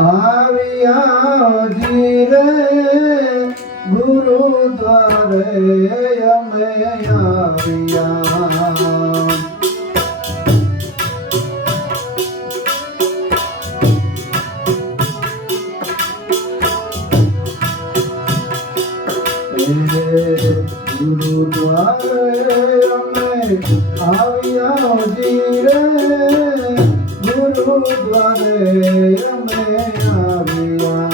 આવ્યા જીરે ગુરુદ્વારે અમે આવ્યા ગુરુદ્વારે અમે આવ્યા જીરે ગુરુદ્વારે અમે આવ્યા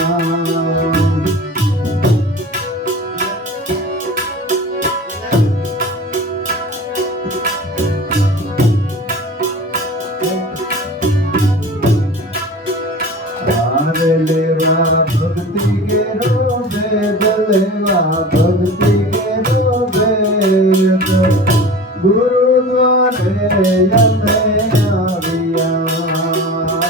તારે લેવા ભક્તિ કેરો ભેદ લેવા ભક્તિ કેરો ભેદ ગુરુદ્વારે અમે આવ્યા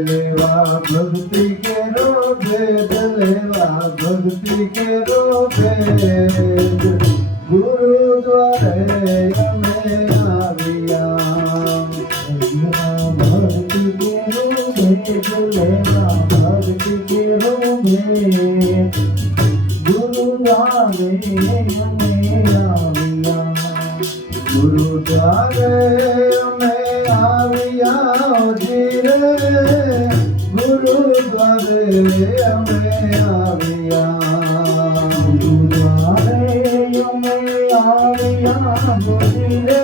લેવા ભક્તિ કેરો ભેદ લેવા ભક્તિ કેરો ભેદ ગુરુદ્વારે અમે આવ્યા ભક્તિ કેરો ભેદ લેવા ભક્તિ કેરો ભેદ ગુરુદ્વારે અમે આવ્યા ગુરુદ્વારે અમે આવ્યા જીરે ગુરુદ્વારે અમે આવ્યા ગુરુદ્વારે અમે આવ્યા જીરે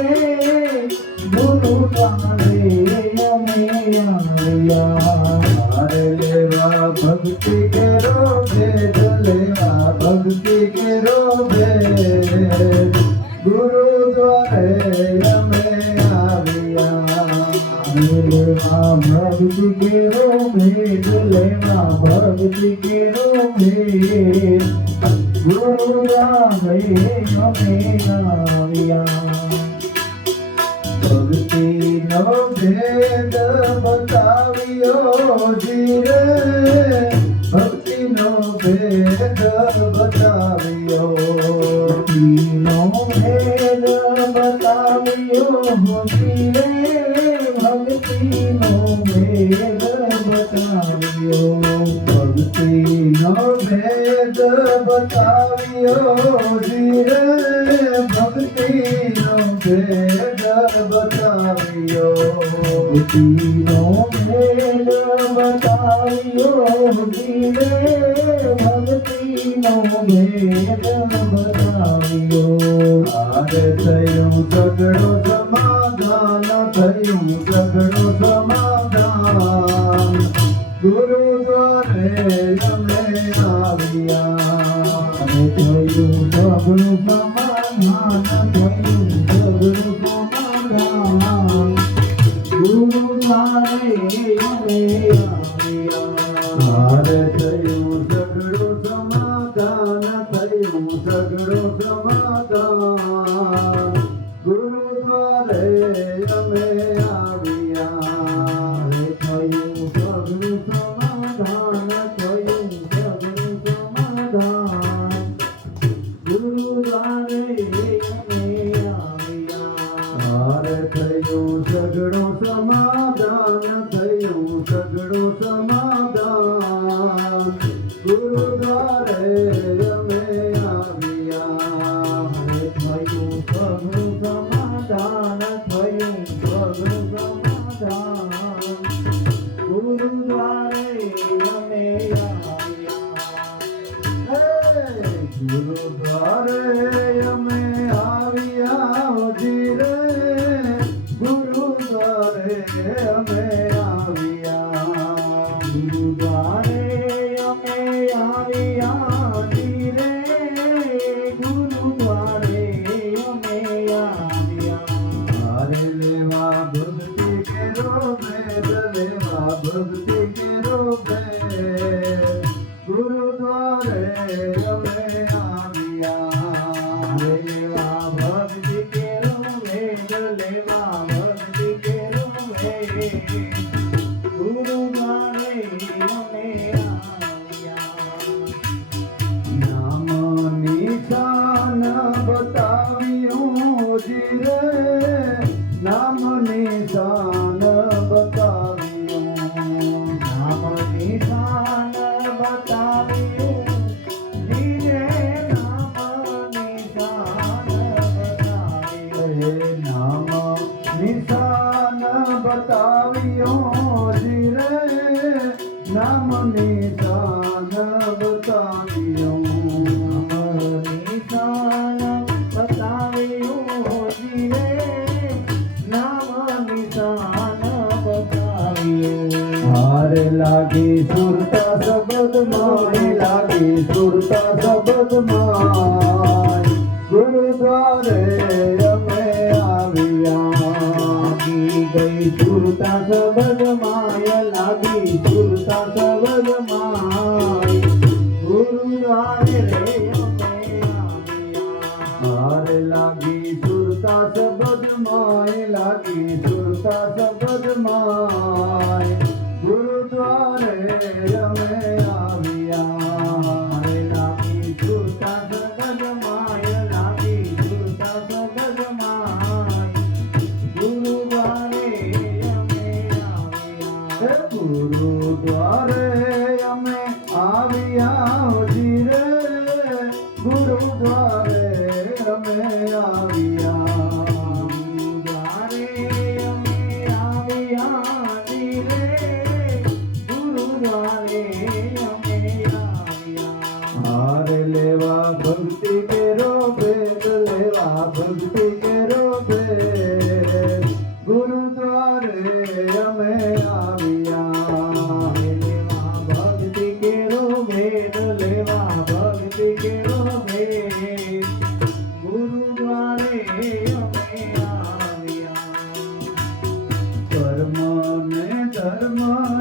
ગુરુદ્વારે અમે આવ્યા તારે લેવા ભક્તિ કેરો ભેદ લેવા ભક્તિ કેરો ભેદ ગુરુદ્વારે અમે આવ્યા લેવા ભક્તિ કેરો ભેદ લેવા ભક્તિ કેરો ભેદ ગુરુદ્વારે અમે આવ્યા ભક્તિનો ભેદ બતાવ્યો જીરે ભક્તિનો ભેદ બતાવ્યો ભક્તિનો ભેદ બતાવ્યો જીરે ભક્તિનો ભેદ બતાવ્યો ભક્તિનો ભેદ બતાવ્યો જીરે ભક્તિનો ભેદ બતાવ્યો ભક્તિનો ભેદ બતાવ્યો જીરે ભક્તિનો ભેદ બતાવ્યો આરે થયું ઝઘડો સમાધાન થયું ઝઘડો સમાધાન ગુરુદ્વારે અમે આવ્યા થયું ઝઘડો સમાધાન થયું ઝઘડો સમાધાન ગુરુદ્વારે અમે આવ્યા થયું ઝઘડો સમાધાન થયું ઝઘડો સમાધાન ગુરુદ્વારે અમે આવ્યા થયું ઝઘડો સમાધાન થયું ઝઘડો સમાધાન ગુરુદ્વારે અમે આવ્યા થયું ઝઘડો સમાધાન થયું ઝઘડો સમાધાન ગુરુદ્વારે અમે આવ્યા થયું ઝઘડો સમાધાન થયું ઝઘડો સમાધાન ગુરુદ્વારે અમે આવ્યા ગુરુદ્વારે અમે આવ્યા જીરે ગુરુદ્વારે અમે આવ્યા ગુરુદ્વારે અમે આવ્યા જીરે ગુરુદ્વારે અમે આવ્યા લેવા ભક્તિ કેરો ભેદ લેવા ભક્તિ કેરો ભેદ ગુરુદ્વારે અમે આવ્યા લેવા ભક્તિ કેરો ભેદ લેવા ભક્તિ કેરો ભેદ ગુરુદ્વારે અમે આવ્યા લાગી સુરતા શબ્દમાં ગુરુદ્વારે અમે આવ્યા ગઈ સુરતા શબ્દમાં લાગી સુરતા શબ્દમાં ગુરુદ્વારે રે અમે આવ્યા હારે લાગી સુરતા શબ્દમાં લાગી સુરતા શબ્દમાં ગુરુદ્વારે અમે આવ્યા લાગી સુરતા શબ્દમાં લાગી સુરતા શબ્દમાં ગુરુદ્વારે અમે આવ્યા ગુરુદ્વારે અમે આવ્યા ધીરે ગુરુદ્વારે અમે આવ્યા ગુરુદ્વારે અમે આવ્યા ધીરે ગુરુદ્વારે અમે આવ્યા હાર લેવા ભક્તિ કેરો ભેદ લેવા ભક્તિ કેરો ભેદ ગુરુદ્વારે અમે આવ્યા લેવા ભક્તિ કેરો ભેદ લેવા ભક્તિ કેરો ભેદ ગુરુદ્વારે અમે આવ્યા કર્મ ને ધર્મ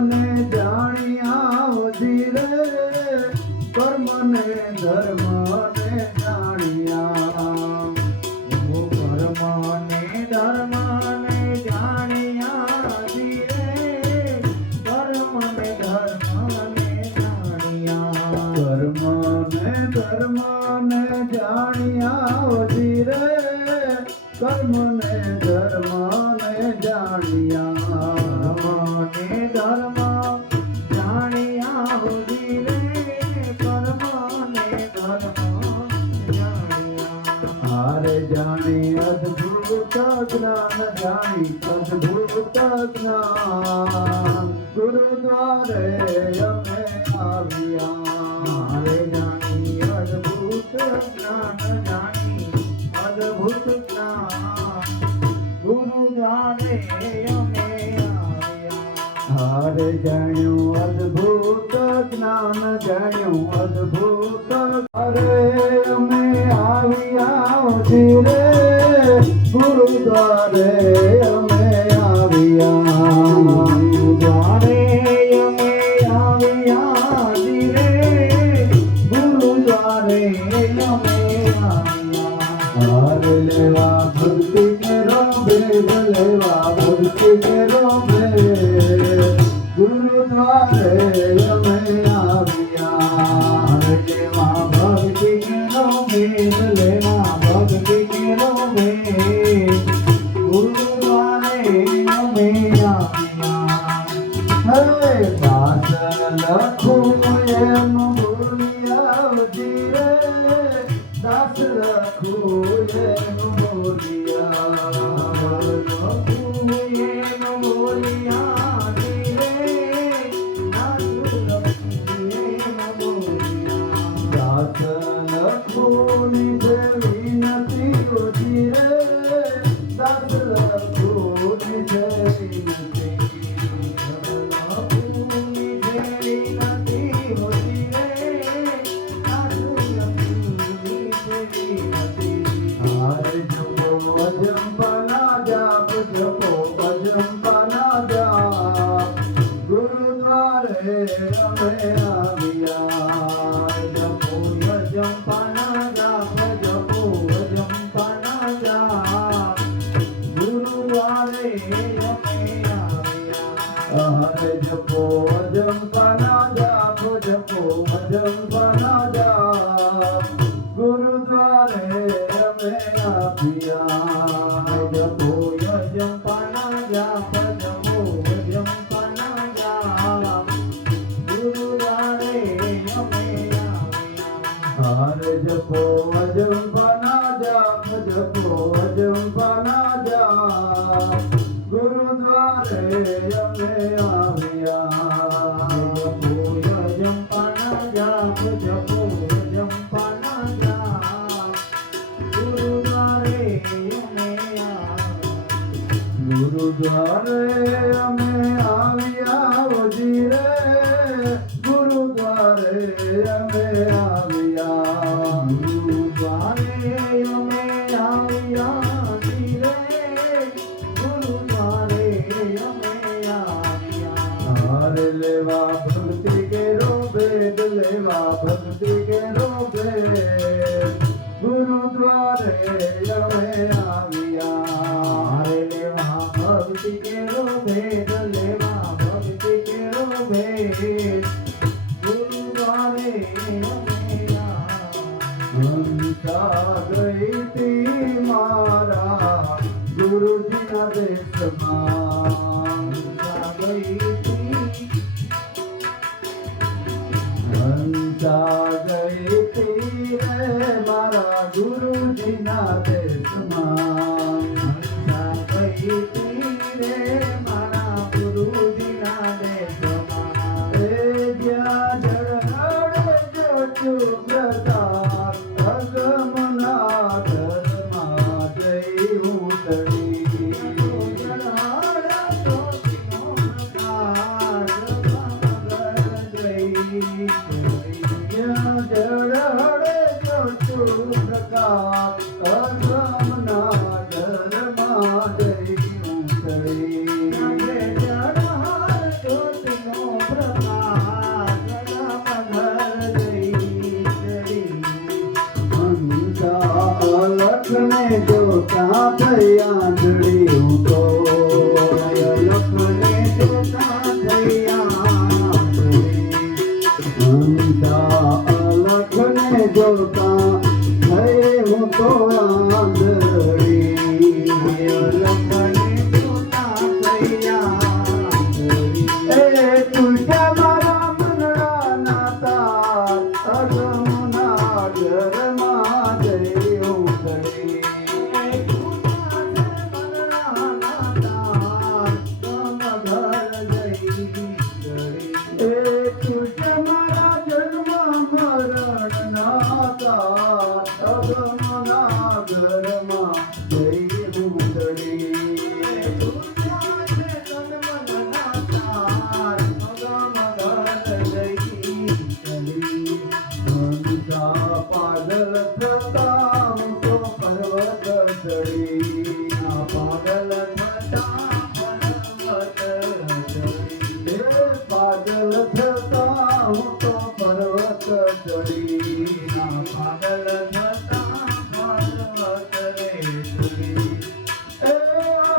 ને જાણ્યા ધીરે કર્મ ને ધર્મ ને જાણ્યા કર્મ ને ધર્મ ને જાણ્યા ધીરે કર્મ ને ધર્મ ને જાણ્યા કર્મ ને ધર્મ ને જાણ્યા ધીરે કર્મ ને ધર્મ ને જાણ્યા કર્મ ને ધર્મ જાણ્યા ધીરે કર્મ ને ધર્મ જાણ્યા હારે જાણી અદ્ભુત જ્ઞાન જાણી અદ્ભુત જ્ઞાન ગુરુદ્વારે અમે આવ્યા હારે જાણી અદ્ભુત જ્ઞાન જાણી અદ્ભુત જ્ઞાન ગુરુદ્વારે અમે આવ્યા હારે જાણ્યું અદ્ભુત જ્ઞાન જાણ્યું અદ્ભુત અરે અમે આવ્યા ધીરે ગુરુદ્વારે અમે આવ્યા ગુરુદ્વારે અમે આવ્યા ધીરે ગુરુદ્વારે અમે આવ્યા હાર લેવા ભક્તિ કેરો ભેદ લેવા ભક્તિ કેરો ભેદ ગુરુદ્વારે અમે આવ્યા લેવા ભક્તિ કેરો ભેદ લેવા ભક્તિ કેરો ભેદ ગુરુદ્વારે અમે આવ્યા હરે દાસ લખું એમ બોલિયા ધીરે દાસ લખું એમ બોલિયા લખું એમ બોલિયા ધીરે દાસ લખું એમ બોલિયા દાસ લખું જેવી નથી ધીરે દાસ લખું જેવી નથી ગુરુદ્વારે અમે આવ્યા જપો યજંપાના જાપ જપો યજંપાના જાપ ગુરુદ્વારે અમે આવ્યા હરે જપો યજંપાના જાપ જપો યજંપાના જાપ ગુરુદ્વારે અમે આવ્યા જપો યજંપાના જાપ જપો યજંપાના જાપ ગુરુદ્વારે અમે આવ્યા હરે જપો યજંપાના જાપ જપો યજંપાના જાપ ગુરુદ્વારે અમે આવ્યા જપો યજંપાના જાપ જપો યજંપાના જાપ ગુરુદ્વારે અમે આવ્યા ગુરુદ્વારે અમે આવ્યા ધીરે ગુરુદ્વારે અમે અમે આવ્યા ગુરુદ્વારે અમે આવ્યા ધીરે ગુરુદ્વારે અમે આવ્યા હાર લેવા ભક્તિ કેરો ભેદ લેવા ભક્તિ કેરો ભેદ ગુરુદ્વારે અમે આવ્યા હાર લેવા ભક્તિ કેરો ભેદ લેવા ભક્તિ કેરો ભેદ ગુરુદ્વારે અમે હંસા ગઈ તી મારા ગુરુજીના દેશમાં હંસા ગઈ તી હંસા ગઈ તી રે મારા ગુરુજીના દેશમાં હંસા ગઈ તી રે મારા ગુરુજીના દેશમાં એ જ્યાં જળહળે જોચું અગમના ઘરમાં જઈ ઉતરી જળહળ જ્યોતિનો પ્રકાશ જઈ જ્યાં જળહળે જોચું પ્રકાશ અગમના ઘરમાં જઈ ઉતરી જળહળ જ્યોતિનો પ્રકાશ અગમ લખને જોતા થઈ આંધળી હું તો લખને જોતા થઈ આંધળી લખને જોતા થઈ હું તો આંધળી લખને જોતા થઈ આંધળી એ તુજા મારા મનડા નાતા અગમના ઘરમાં જઈ ઉતરી એ તુજા મારા જન્મ મરણ નાતા અગમના ઘરમાં જઈ ઉતરી પાગલ થતા હું તો પર્વત ચડી પાગલ થતા પર્વત ચડી પાગલ થતા હું તો પર્વત ચડી પાગલ થતા પર્વત રે ચડી એ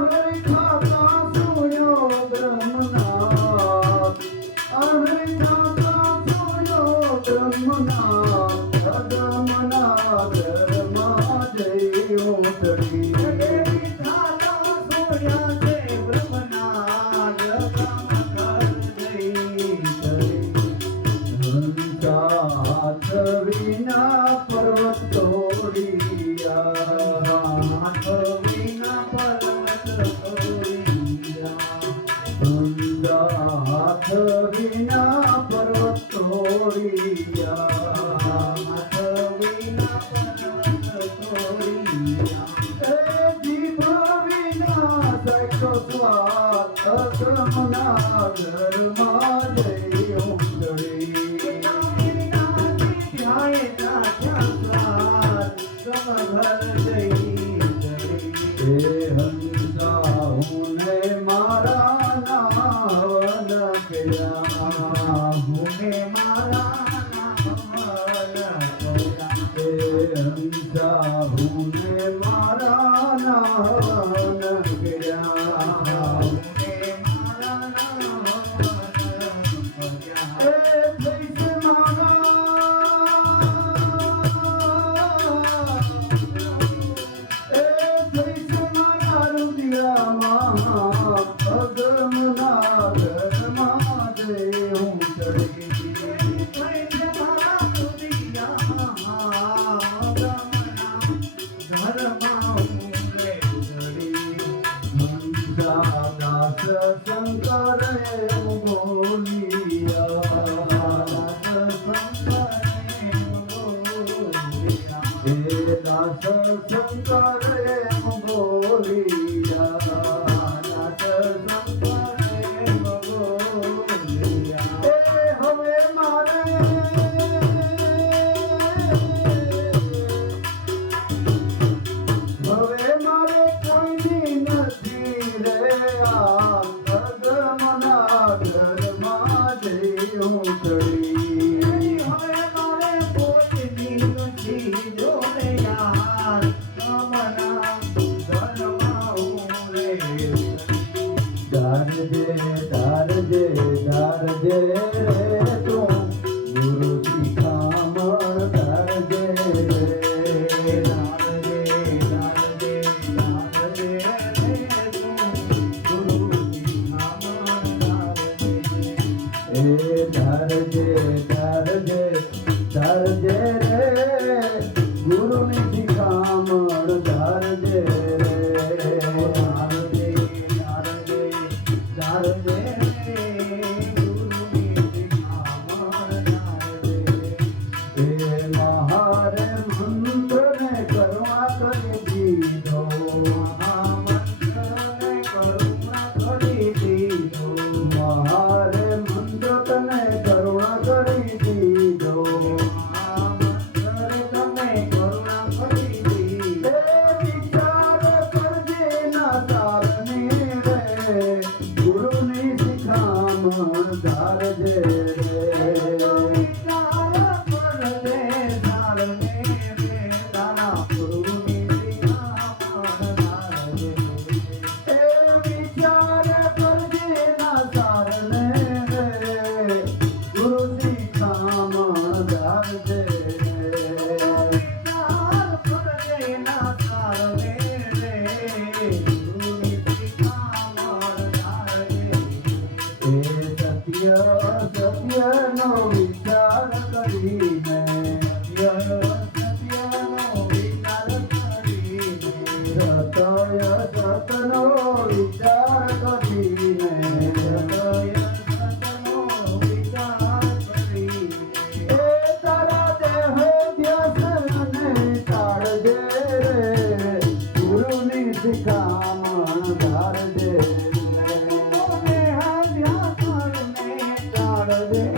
હરી ખાતા સુયો બ્રહ્મનાથ હરી ખાતા સુયો બ્રહ્મનાથ અગમના ઘરમાં જઈ ઉતરી ખાતા સુયા છે બ્રહ્મનાથ અગમ જઈ ઉતરી હંસા હાથ વિના પર્વત તોડિયા હાથ વિના પર્વત તોડિયા હંસા હાથ વિના પર્વત તોડિયા હાથ વિના પર્વત તોડિયા એ જીભ વિના સૈકો સ્વાદ અગમના ઘરમાં જઈ ઉતરી હંસા હુને મારા નાવન કર્યા હુને મારા નાવન કર્યા હંસા હુને મારા નાવન કર્યા હુને મારા નાવન કર્યા જૈસે અગમના ઘરમાં જઈ હું ચડી ઘરમાં ધરજે રે ગુરુની શિખામણ ધરજે રે ધારજે ધારજે ધારજે ગુરુની શિખામણ ધારજે એ મહારે મંત્રને કરુણા કરી દીધો મહામંત્રને કરુણા કરી દીધો મહારે મંત્ર તને કરુણા કરી દીધો મહામંત્ર તમે કરુણા કરી દીધો એ વિચાર કરજે ના તારને રે ગુરુની શિખામણ ધારજે રે વિચાર કરજે ધારને રે તારા ગુરુની શિખામણ ધારજે એ વિચાર કરજે ના તારને રે ગુરુ શિખામણ ધારજે રે વિચાર કરજે ના તારને રે ગુરુની શિખામણ ધારજે એ સત્ય સત્યનો વિચાર કરીને સત્યનો વિચાર કરીને સતય સતનો વિચાર કરીને એ તારા દેહ ધ્યાસને ટાળજે રે ગુરુની શિખામણ ધારજે રે તારા દેહ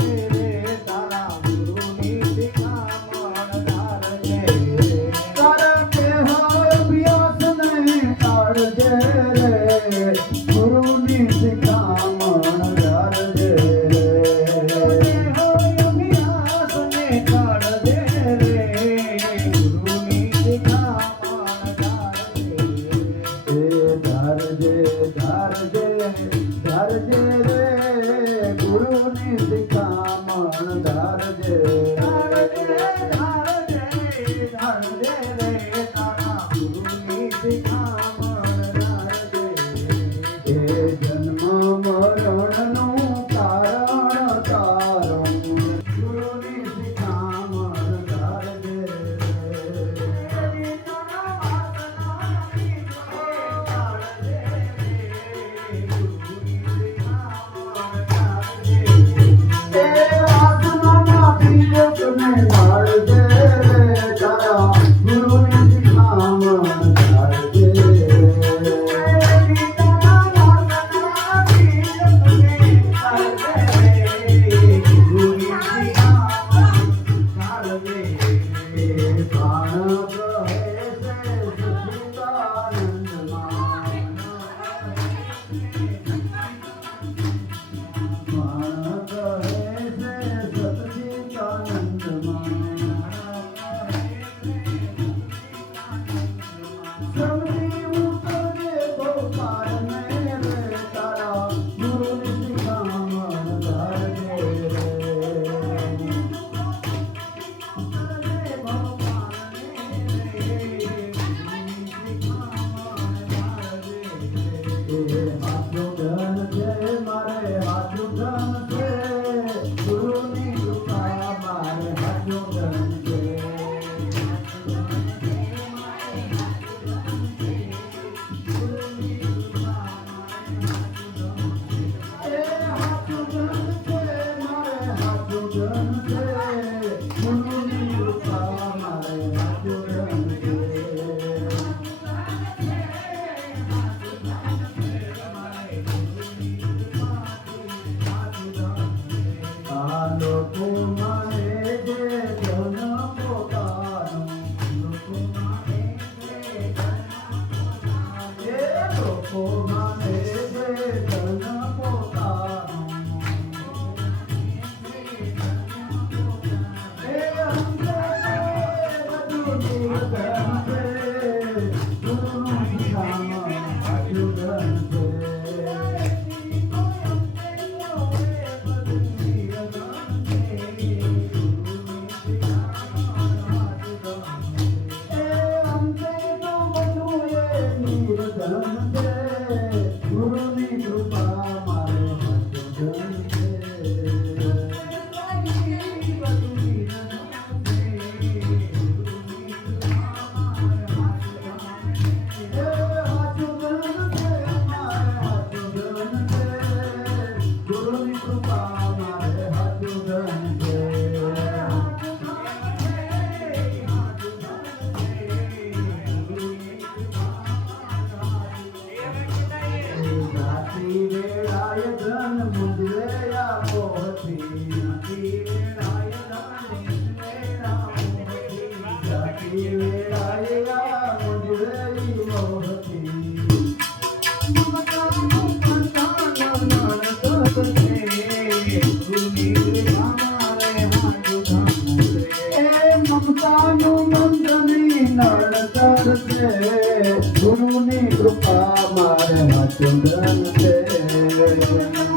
અભ્યાસને ટાળજે રે ગુરુની શિખામણ ધારજે રે એ ધારજે ધારજે ધારજે રે ગુરુની શિખામણ ધારજે એ જન્મ મરણનું કારણ તારું ગુરુની શિખામણ ધારજે એ આત્માના બીજને ધારજે રે તારા ગુરુની શિખામણ ધારજે પ્રાણ કહે છે સચ્ચિદાનંદમાં પ્રાણ કહે છે સચ્ચિદાનંદમાં સમજી ઉતરજે ભોપાલને રે તારા ગુરુની શિખામણ ધારજે રે એ હાથું ધન છે મારે હાથું ધન છે ગુરુની કૃપા મારે હાથું ધન છે એ હાથું ધન છે મારે હાથું ધન છે ગુરુની કૃપા મારે હાથું ધન છે આ લોકો મને જે ધન ઈ વેળાએ મુંજવેલી મોહથી મમતાનું બંધન નડતર છે ગુરુની કૃપા મારે હાજુ ધન છે એ મમતાનું બંધની નડતર છે ગુરુની કૃપા મારે હાચું ધન છે